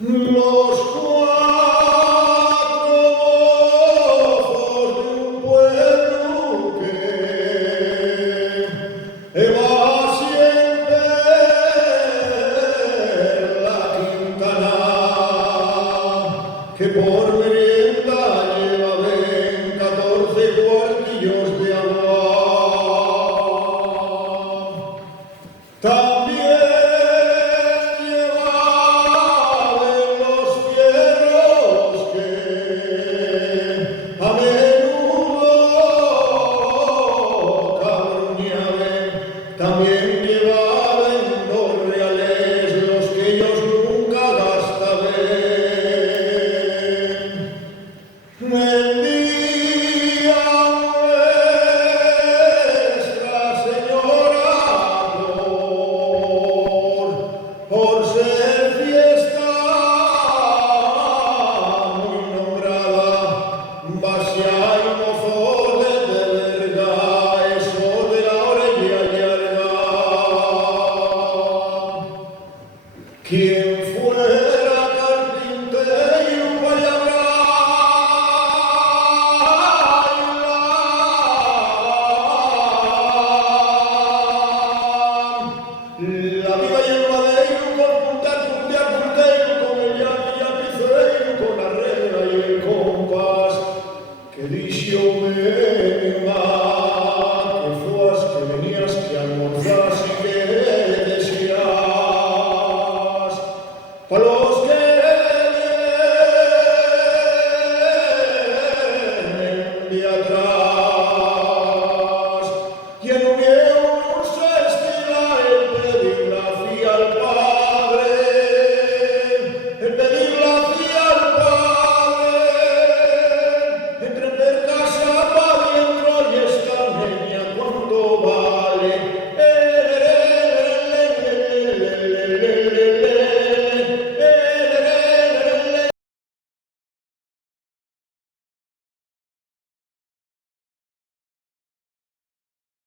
Los cuatro ojos de un pueblo que va siempre la Quintana, que por merienda llevaban 14 cuartillos de agua. También llevaban los fieros que a menudo cabroneaban. También llevaban 2 reales, los que ellos nunca gastaban. El día Nuestra Señora, por ser fiesta muy nombrada, vacia y mozones de verga, eso de la orilla larga. ¿Quién fue?